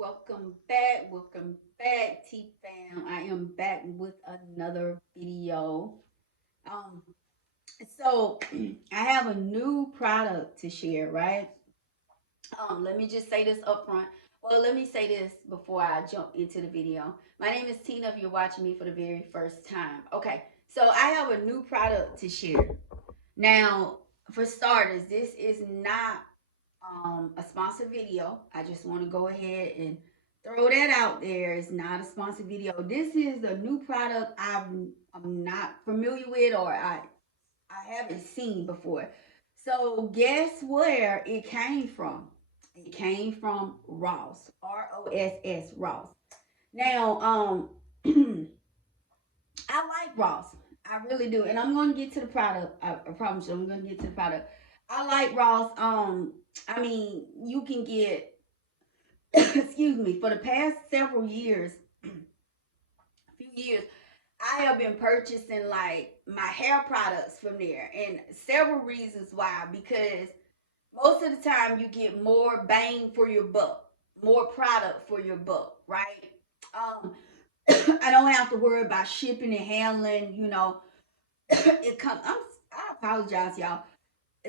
Welcome back, T fam. I am back with another video. Um, so I have a new product to share, right? Let me just say this up front. Well, let me say this before I jump into the video. My name is Tina if you're watching me for the very first time. Okay, so I have a new product to share. Now, for starters, this is not a sponsored video. I just want to go ahead and throw that out there. It's not a sponsored video. This is a new product I'm not familiar with or I haven't seen before. So guess where it came from? It came from Ross. Ross. Ross. Now, I like Ross. I really do. And I'm gonna get to the product. I promise you I'm gonna get to the product. I like Ross. I mean, you can get excuse me, for the past several years, few years, I have been purchasing like my hair products from there, and several reasons why. Because most of the time you get more bang for your buck, more product for your buck, right? Um, I don't have to worry about shipping and handling. It comes. I apologize, y'all.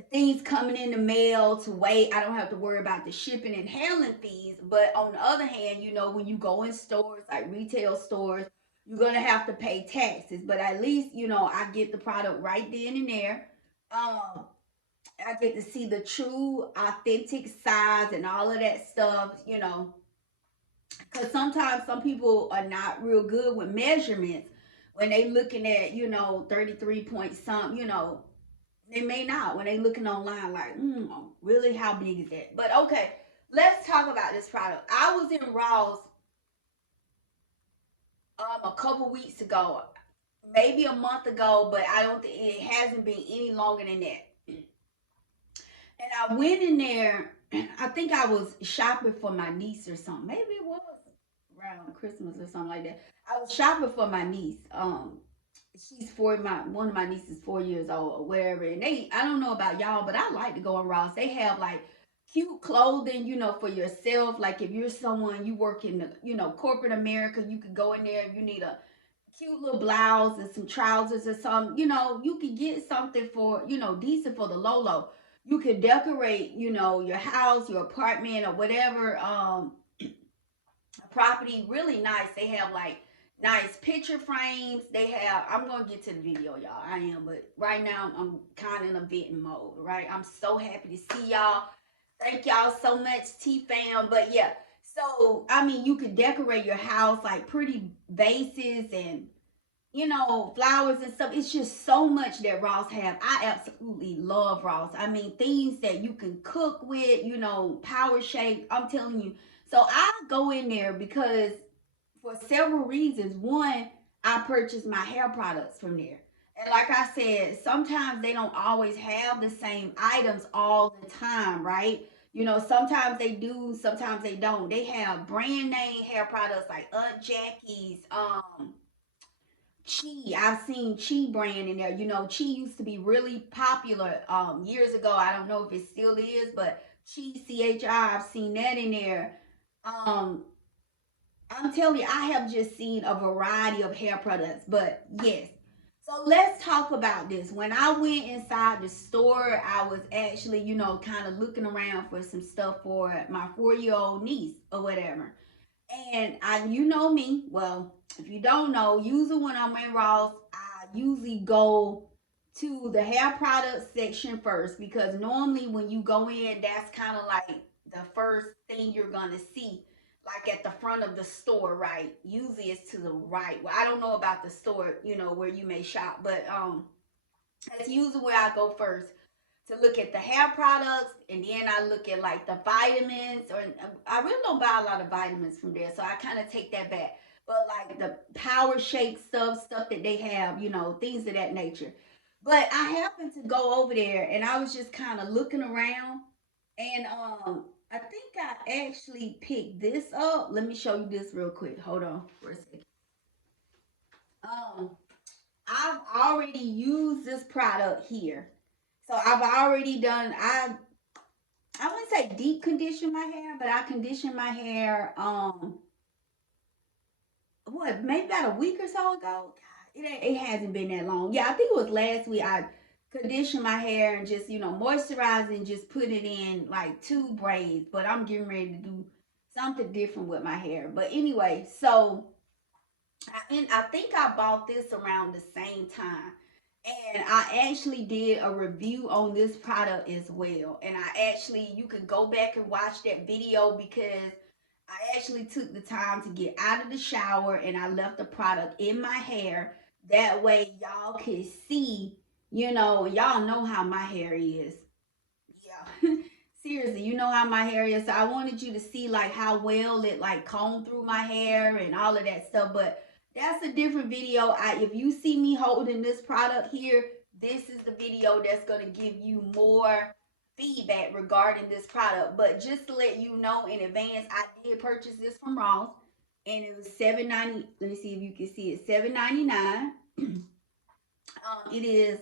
Things coming in the mail to wait. I don't have to worry about the shipping and handling fees. But on the other hand, when you go in stores like retail stores, you're gonna have to pay taxes. But at least I get the product right then and there. Um, I get to see the true, authentic size and all of that stuff. Because sometimes some people are not real good with measurements when they looking at 33 point something. They may not when they looking online like, really, how big is that? But okay, let's talk about this product. I was in Ross a couple weeks ago, maybe a month ago, but I don't think it hasn't been any longer than that. And I went in there. I think I was shopping for my niece or something. Maybe it was around Christmas or something like that. I was shopping for my niece. She's one of my nieces 4 years old or whatever. And I don't know about y'all, but I like to go in Ross. They have like cute clothing, for yourself. Like if you're someone you work in the, corporate America, you could go in there if you need a cute little blouse and some trousers or something. You could get something for, decent for the low. You could decorate, your house, your apartment, or whatever. Property really nice. They have like nice picture frames. They have. I'm gonna get to the video, y'all. I am, but right now I'm kind of in a venting mode. Right. I'm so happy to see y'all. Thank y'all so much, T fam. But yeah. So I mean, you could decorate your house like pretty vases and flowers and stuff. It's just so much that Ross have. I absolutely love Ross. I mean, things that you can cook with, power shake. I'm telling you. So I go in there because for several reasons. One, I purchase my hair products from there. And like I said, sometimes they don't always have the same items all the time, right? Sometimes they do, sometimes they don't. They have brand name hair products like Aunt Jackie's, Chi. I've seen Chi brand in there. Chi used to be really popular years ago. I don't know if it still is, but Chi, I've seen that in there. Um I'm telling you, I have just seen a variety of hair products, but yes. So let's talk about this. When I went inside the store, I was actually, kind of looking around for some stuff for my 4 year old niece or whatever. And you know me. Well, if you don't know, usually when I'm in Ross, I usually go to the hair products section first because normally when you go in, that's kind of like the first thing you're gonna see, like at the front of the store, right? Usually it's to the right. Well, I don't know about the store, where you may shop, but that's usually where I go first to look at the hair products, and then I look at like the vitamins. Or I really don't buy a lot of vitamins from there, so I kind of take that back. But like the power shake stuff that they have, things of that nature. But I happened to go over there, and I was just kind of looking around, and I think I actually picked this up. Let me show you this real quick. Hold on for a second. Um, I've already used this product here. So I've already done I wouldn't say deep condition my hair, but I conditioned my hair what, maybe about a week or so ago. It hasn't been that long. Yeah, I think it was last week. I conditioned my hair and just moisturized and just put it in like two braids. But I'm getting ready to do something different with my hair. But anyway, so I think I bought this around the same time. And I actually did a review on this product as well. And you can go back and watch that video because I actually took the time to get out of the shower and I left the product in my hair. That way, y'all can see, y'all know how my hair is. Yeah. Seriously, you know how my hair is. So I wanted you to see like how well it like combed through my hair and all of that stuff. But that's a different video. If you see me holding this product here, this is the video that's gonna give you more feedback regarding this product. But just to let you know in advance, I did purchase this from Ross, and it was $7.90. Let me see if you can see it. $7.99. It is,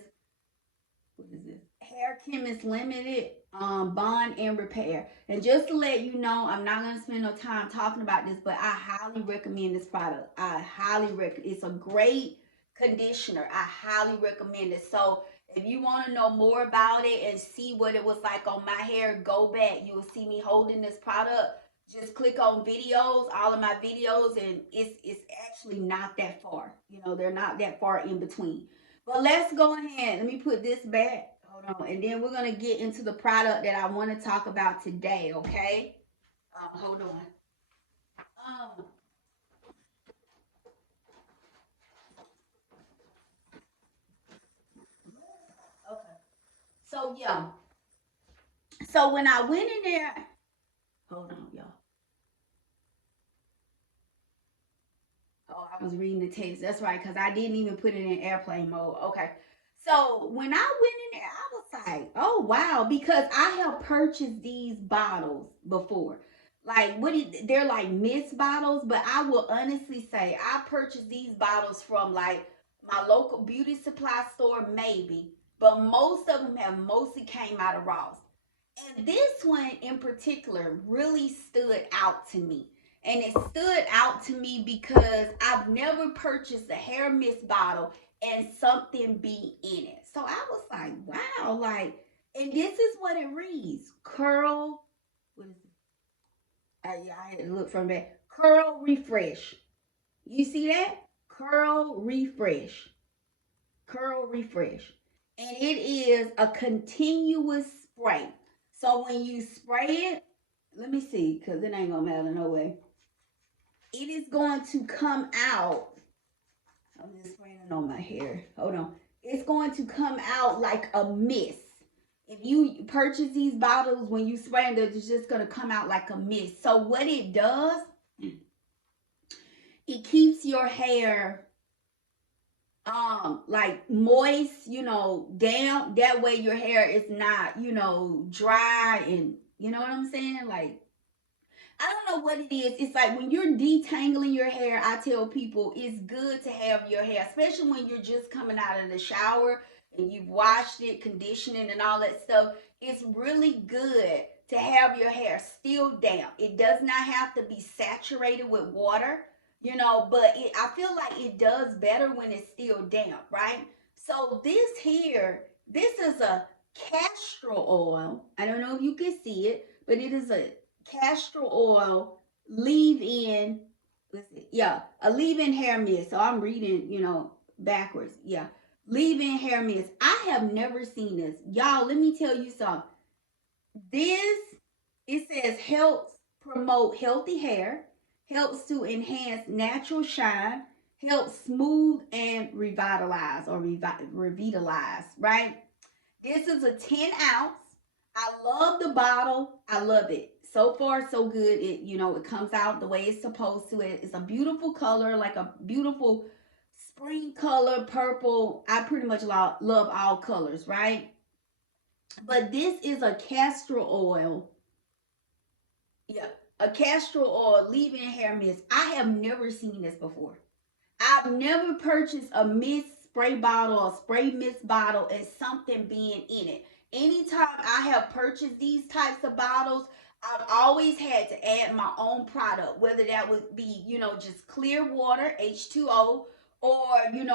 what is this? Hair Chemist Limited Bond and Repair. And just to let you know, I'm not going to spend no time talking about this, but I highly recommend this product. I highly recommend. It's a great conditioner. I highly recommend it. So if you want to know more about it and see what it was like on my hair, go back. You will see me holding this product. Just click on videos, all of my videos, and it's actually not that far. They're not that far in between. But let's go ahead. Let me put this back. Hold on. And then we're going to get into the product that I want to talk about today, okay? Hold on. Um, okay. So, yeah. So, when I went in there, hold on, y'all. Oh, I was reading the text. That's right, because I didn't even put it in airplane mode. Okay. So when I went in there, I was like, oh wow, because I have purchased these bottles before. Like they're like mist bottles, but I will honestly say I purchased these bottles from like my local beauty supply store, maybe. But most of them have mostly came out of Ross. And this one in particular really stood out to me. And it stood out to me because I've never purchased a hair mist bottle and something be in it. So I was like, wow, like, and this is what it reads. Curl, what is it? Yeah, I had to look from that. Curl refresh. You see that? Curl refresh. Curl refresh. And it is a continuous spray. So when you spray it, let me see, because it ain't gonna matter no way. It is going to come out. I'm just spraying it on my hair. Hold on. It's going to come out like a mist. If you purchase these bottles, when you spray them, it's just going to come out like a mist. So what it does, it keeps your hair like moist, damp. That way your hair is not, dry, and you know what I'm saying? Like, I don't know what it is. It's like when you're detangling your hair, I tell people it's good to have your hair, especially when you're just coming out of the shower and you've washed it, conditioning and all that stuff. It's really good to have your hair still damp. It does not have to be saturated with water, but I feel like it does better when it's still damp, right? So this is a castor oil. I don't know if you can see it, but it is a castor oil leave-in. Yeah, a leave-in hair mist. So I'm reading, backwards. Yeah, leave-in hair mist. I have never seen this, y'all. Let me tell you something. This, it says, helps promote healthy hair, helps to enhance natural shine, helps smooth and revitalize or revitalize, right? This is a 10 ounce. I love the bottle. I love it. So far, so good. It comes out the way it's supposed to. It's a beautiful color, like a beautiful spring color, purple. I pretty much love all colors, right? But this is a castor oil. Yeah, a castor oil leave-in hair mist. I have never seen this before. I've never purchased a mist spray bottle or spray mist bottle and something being in it. anytime I have purchased these types of bottles, I've always had to add my own product, whether that would be, just clear water, H2O, or,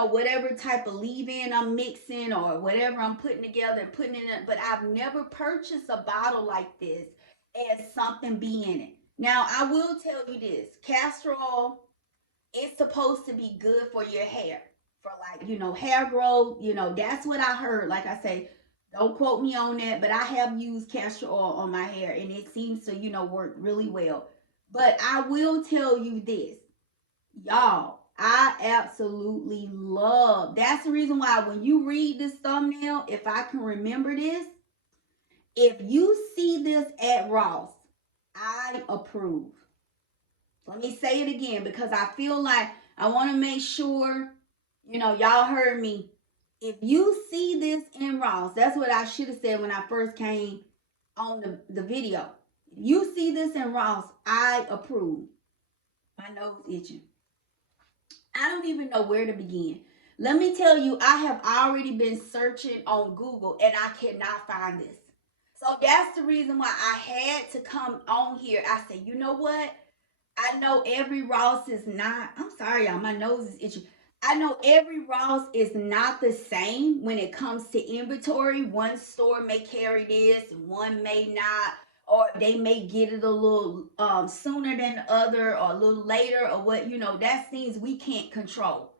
whatever type of leave-in I'm mixing or whatever I'm putting together and putting in it. But I've never purchased a bottle like this and something be in it. Now, I will tell you this, castor oil, it's supposed to be good for your hair, for like, hair growth. That's what I heard. Like I say, don't quote me on that, but I have used castor oil on my hair and it seems to, work really well. But I will tell you this, y'all, I absolutely love. That's the reason why when you read this thumbnail, if I can remember this, if you see this at Ross, I approve. Let me say it again because I feel like I want to make sure, y'all heard me. If you see this in Ross, that's what I should have said when I first came on the video. If you see this in Ross, I approve. My nose itching. I don't even know where to begin. Let me tell you, I have already been searching on Google and I cannot find this. So that's the reason why I had to come on here. I said, you know what? I know every Ross is not, I'm sorry, y'all, my nose is itching. I know every Ross is not the same when it comes to inventory. One store may carry this, one may not, or they may get it a little sooner than the other or a little later or what, that's things we can't control.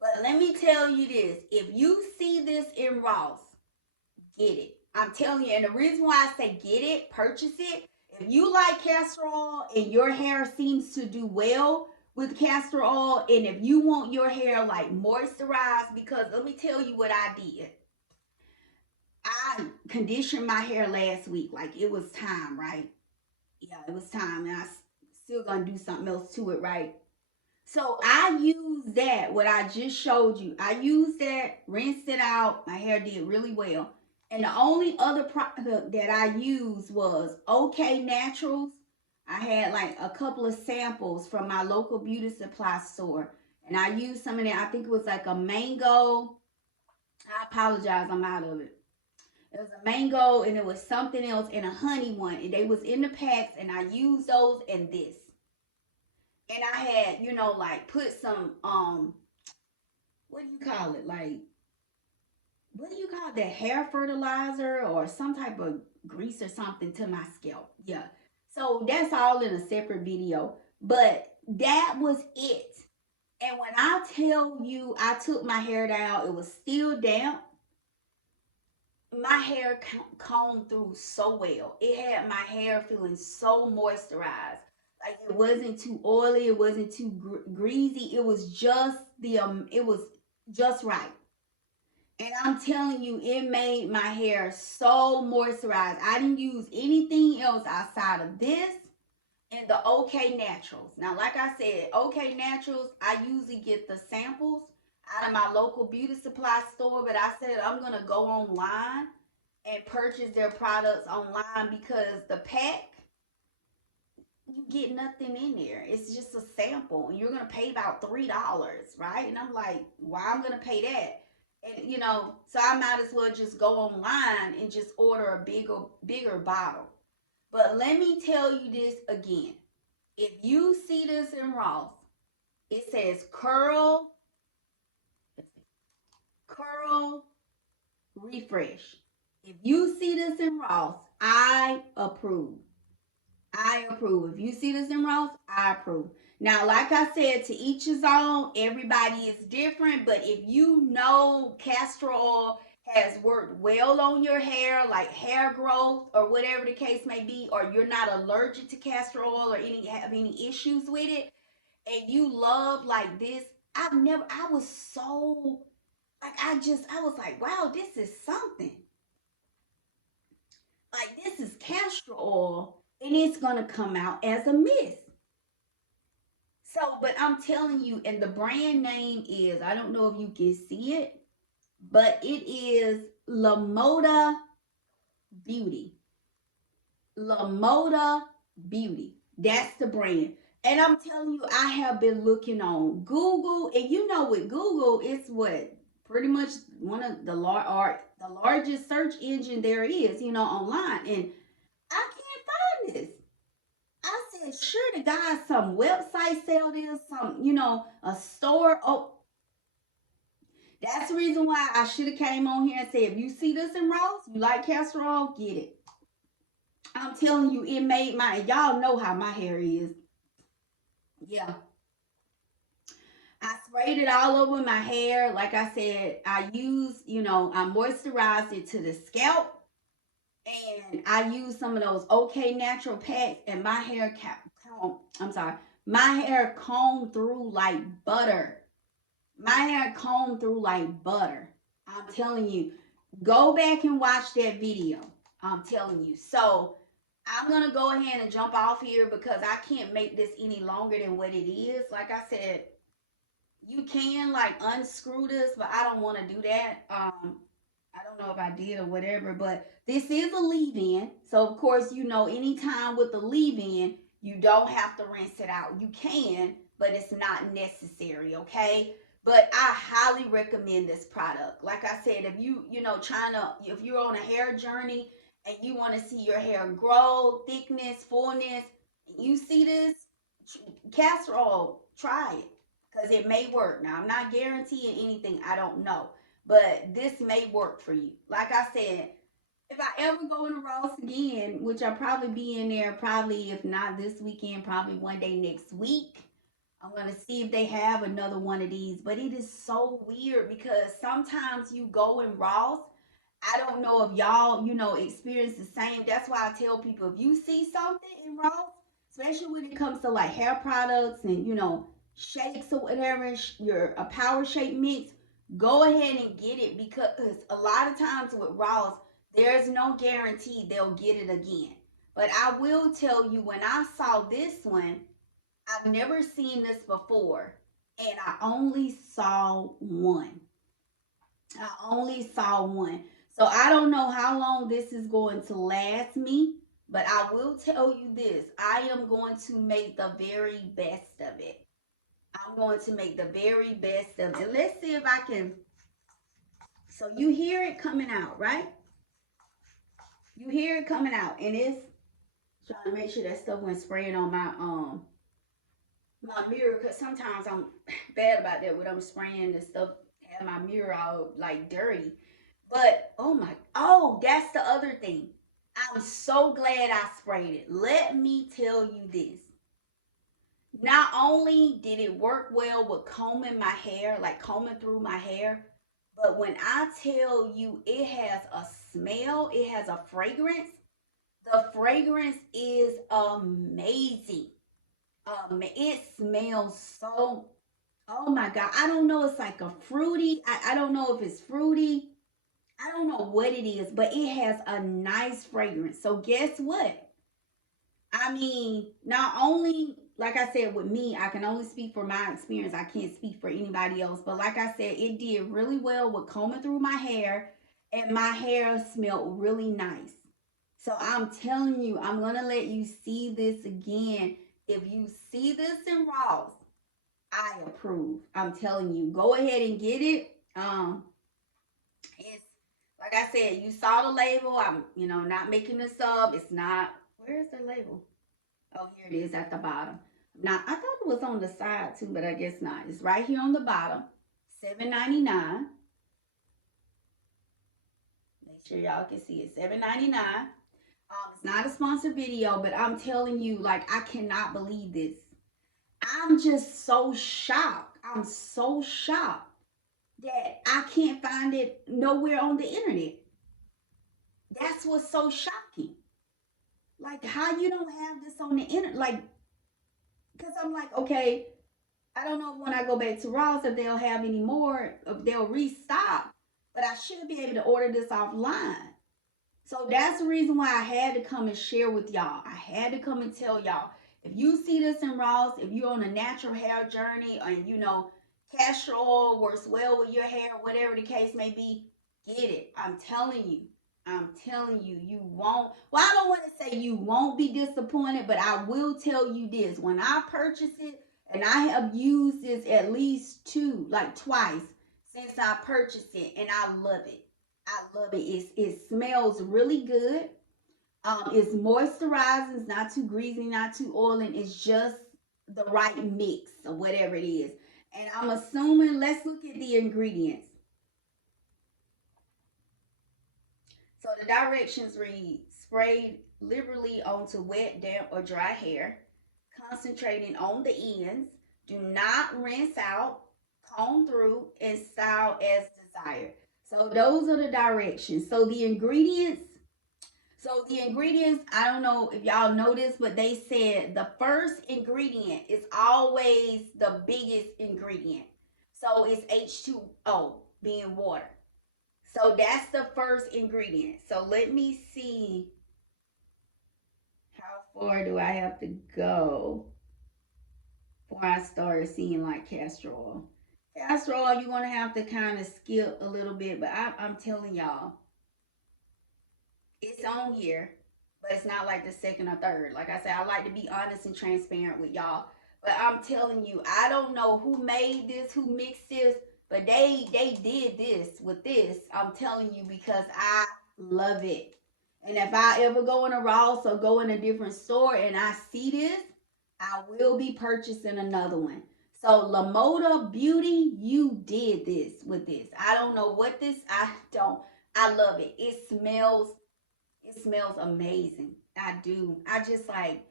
But let me tell you this, if you see this in Ross, get it. I'm telling you, and the reason why I say get it, purchase it, if you like castor oil and your hair seems to do well with castor oil, and if you want your hair like moisturized, because let me tell you what I did. I conditioned my hair last week, like it was time, right? Yeah, it was time, and I still gonna do something else to it, right? So I used that, what I just showed you. I used that, rinsed it out. My hair did really well. And the only other product that I used was OK Naturals. I had like a couple of samples from my local beauty supply store. And I used some of that. I think it was like a mango. I apologize, I'm out of it. It was a mango and it was something else and a honey one. And they was in the packs and I used those and this. And I had, like put some what do you call it? Like, what do you call that? Hair fertilizer or some type of grease or something to my scalp. Yeah. So that's all in a separate video. But that was it. And when I tell you I took my hair down, it was still damp. My hair combed through so well. It had my hair feeling so moisturized. Like it wasn't too oily, it wasn't too greasy. It was just it was just right. And I'm telling you, it made my hair so moisturized. I didn't use anything else outside of this and the OK Naturals. Now, like I said, OK Naturals, I usually get the samples out of my local beauty supply store, but I said I'm going to go online and purchase their products online because the pack, you get nothing in there. It's just a sample, and you're gonna pay about $3, right? And I'm like, why I'm gonna pay that? And so I might as well just go online and just order a bigger bottle. But let me tell you this again. If you see this in Ross, it says curl refresh. If you see this in Ross, I approve. I approve. If you see this in Ross, I approve. Now, like I said, to each his own. Everybody is different. But if you know castor oil has worked well on your hair, like hair growth or whatever the case may be, or you're not allergic to castor oil or have any issues with it, and you love like this, I was so, like, I was like, wow, this is something. Like, this is castor oil and it's gonna come out as a mist. So, but I'm telling you, and the brand name is, I don't know if you can see it, but it is La Moda Beauty. La Moda Beauty. That's the brand. And I'm telling you, I have been looking on Google, and with Google, it's what pretty much one of the large, or the largest search engine there is, online. And I can't find this. I said, sure to God, some website sell this, a store. Oh, that's the reason why I should have came on here and said, if you see this in Ross, you like castor oil, get it. I'm telling you, it made y'all know how my hair is. Yeah. I sprayed it all over my hair. Like I said, I moisturized it to the scalp. And I used some of those OK Natural packs, and my hair I'm sorry, my hair combed through like butter. My hair combed through like butter. I'm telling you, go back and watch that video. I'm telling you. So I'm gonna go ahead and jump off here because I can't make this any longer than what it is. Like I said, you can like unscrew this, but I don't want to do that. I don't know if I did or whatever, but this is a leave-in. So of course, anytime with the leave-in, you don't have to rinse it out. You can, but it's not necessary, okay? But I highly recommend this product. Like I said, if if you're on a hair journey and you want to see your hair grow, thickness, fullness, you see this castor oil, try it because it may work. Now, I'm not guaranteeing anything. I don't know, but this may work for you. Like I said, if I ever go into Ross again, which I'll probably be in there, probably if not this weekend, probably one day next week. I'm gonna see if they have another one of these. But it is so weird because sometimes you go in Ross. I don't know if y'all, experience the same. That's why I tell people if you see something in Ross, especially when it comes to like hair products and shakes or whatever, your a power shake mix, go ahead and get it because a lot of times with Ross, there's no guarantee they'll get it again. But I will tell you, when I saw this one, I've never seen this before, and I only saw one. I only saw one. So I don't know how long this is going to last me, but I will tell you this. I am going to make the very best of it. I'm going to make the very best of it. Let's see if I can. So you hear it coming out, right? You hear it coming out, and it's trying to make sure that stuff went spraying on my mirror, because sometimes I'm bad about that when I'm spraying the stuff, have my mirror all like dirty. But that's the other thing. I'm so glad I sprayed it. Let me tell you this. Not only did it work well with combing my hair, like combing through my hair, but when I tell you it has a smell, it has a fragrance, the fragrance is amazing. It smells so, oh my God. I don't know. It's like a fruity. I don't know if it's fruity. I don't know what it is, but it has a nice fragrance. So guess what? I mean, not only, like I said, with me, I can only speak for my experience. I can't speak for anybody else. But like I said, it did really well with combing through my hair, and my hair smelled really nice. So I'm telling you, I'm going to let you see this again. If you see this in Ross, I approve. I'm telling you, go ahead and get it. It's like I said, you saw the label. I'm, not making this up. It's not. Where is the label? Oh, here it is at the bottom. Now, I thought it was on the side too, but I guess not. It's right here on the bottom. $7.99. Make sure y'all can see it. $7.99. It's not a sponsored video, but I'm telling you, like, I cannot believe this. I'm just so shocked. I'm so shocked that I can't find it nowhere on the internet. That's what's so shocking. Like, how you don't have this on the internet? Like, because I'm like, okay, I don't know when I go back to Ross if they'll have any more, if they'll restock, but I should be able to order this offline. So that's the reason why I had to come and share with y'all. I had to come and tell y'all. If you see this in Ross, if you're on a natural hair journey, or castor oil works well with your hair, whatever the case may be, get it. I'm telling you. I'm telling you, you won't. Well, I don't want to say you won't be disappointed, but I will tell you this. When I purchased it, and I have used this at least twice since I purchased it, and I love it. I love it. It smells really good. It's moisturizing. It's not too greasy, not too oily. It's just the right mix of whatever it is. And I'm assuming, let's look at the ingredients. So the directions read sprayed liberally onto wet, damp, or dry hair, concentrating on the ends. Do not rinse out, comb through, and style as desired. So those are the directions. So the ingredients, I don't know if y'all know this, but they said the first ingredient is always the biggest ingredient. So it's H2O, being water. So that's the first ingredient. So let me see how far do I have to go before I started seeing like castor oil. Castor oil, you're gonna have to kind of skip a little bit, but I'm telling y'all, it's on here, but it's not like the second or third. Like I said, I like to be honest and transparent with y'all. But I'm telling you, I don't know who made this, who mixed this, but they did this with this. I'm telling you because I love it. And if I ever go in a Ross or go in a different store and I see this, I will be purchasing another one. So Lamoda Beauty, you did this with this. I don't know what this. I don't. I love it. It smells amazing. I do. I just like,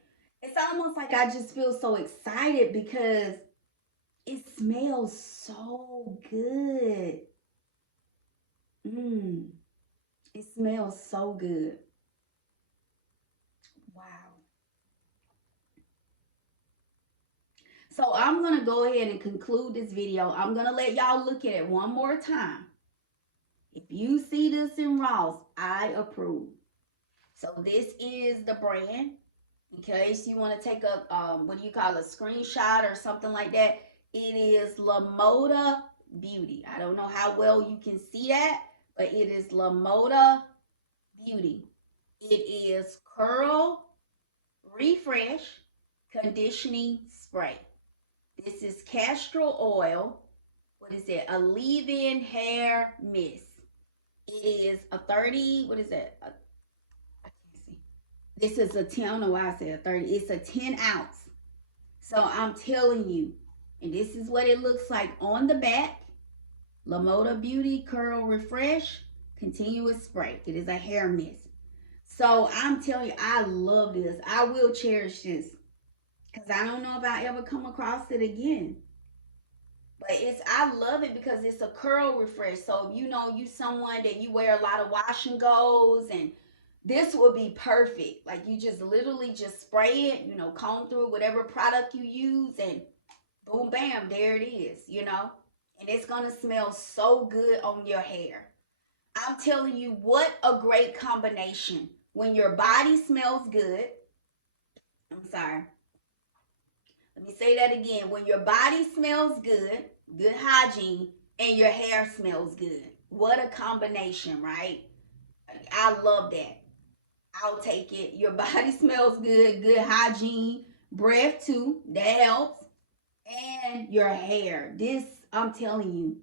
it's almost like I just feel so excited because it smells so good. Mmm. It smells so good. Wow. So I'm going to go ahead and conclude this video. I'm going to let y'all look at it one more time. If you see this in Ross, I approve. So this is the brand. In case you want to take a what do you call a screenshot or something like that, it is Lamoda Beauty. I don't know how well you can see that, but it is Lamoda Beauty. It is Curl Refresh Conditioning Spray. This is castor oil. What is it? A leave-in hair mist. It is a 30, what is that? I can't see. This is a 10, I don't know why I said 30. It's a 10 ounce. So I'm telling you, and this is what it looks like on the back. Lamoda Beauty Curl Refresh Continuous Spray. It is a hair mist. So I'm telling you, I love this. I will cherish this because I don't know if I ever come across it again. But I love it because it's a curl refresh. So if you know you someone that you wear a lot of wash and goes, and this would be perfect. Like you just literally just spray it, comb through whatever product you use, and boom bam, there it is. And it's gonna smell so good on your hair. I'm telling you, what a great combination. When your body smells good, I'm sorry. Let me say that again. When your body smells good, good hygiene, and your hair smells good. What a combination, right? I love that. I'll take it. Your body smells good, good hygiene, breath too. That helps. And your hair. This, I'm telling you.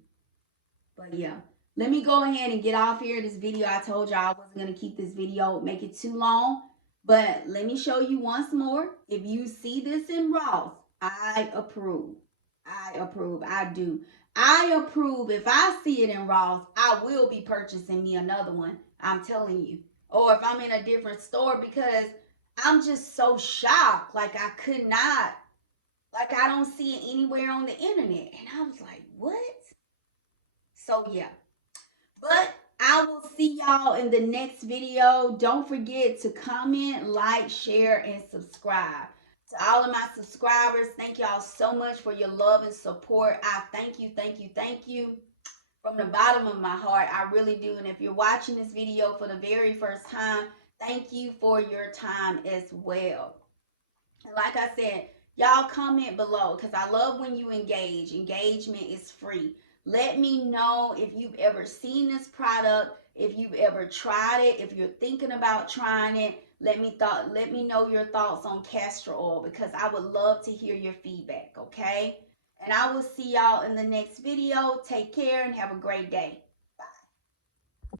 But yeah. Let me go ahead and get off here. This video, I told y'all I wasn't going to keep this video, make it too long. But let me show you once more. If you see this in Ross, I approve. I approve. I do. I approve. If I see it in Ross, I will be purchasing me another one. I'm telling you. Or if I'm in a different store, because I'm just so shocked. Like I could not, like I don't see it anywhere on the internet. And I was like, what? So yeah. But I will see y'all in the next video. Don't forget to comment, like, share, and subscribe. To all of my subscribers, thank y'all so much for your love and support. I thank you, thank you, thank you from the bottom of my heart. I really do. And if you're watching this video for the very first time, thank you for your time as well. And like I said, y'all comment below because I love when you engage. Engagement is free. Let me know if you've ever seen this product, if you've ever tried it, if you're thinking about trying it. Let me know your thoughts on castor oil because I would love to hear your feedback, okay? And I will see y'all in the next video. Take care and have a great day.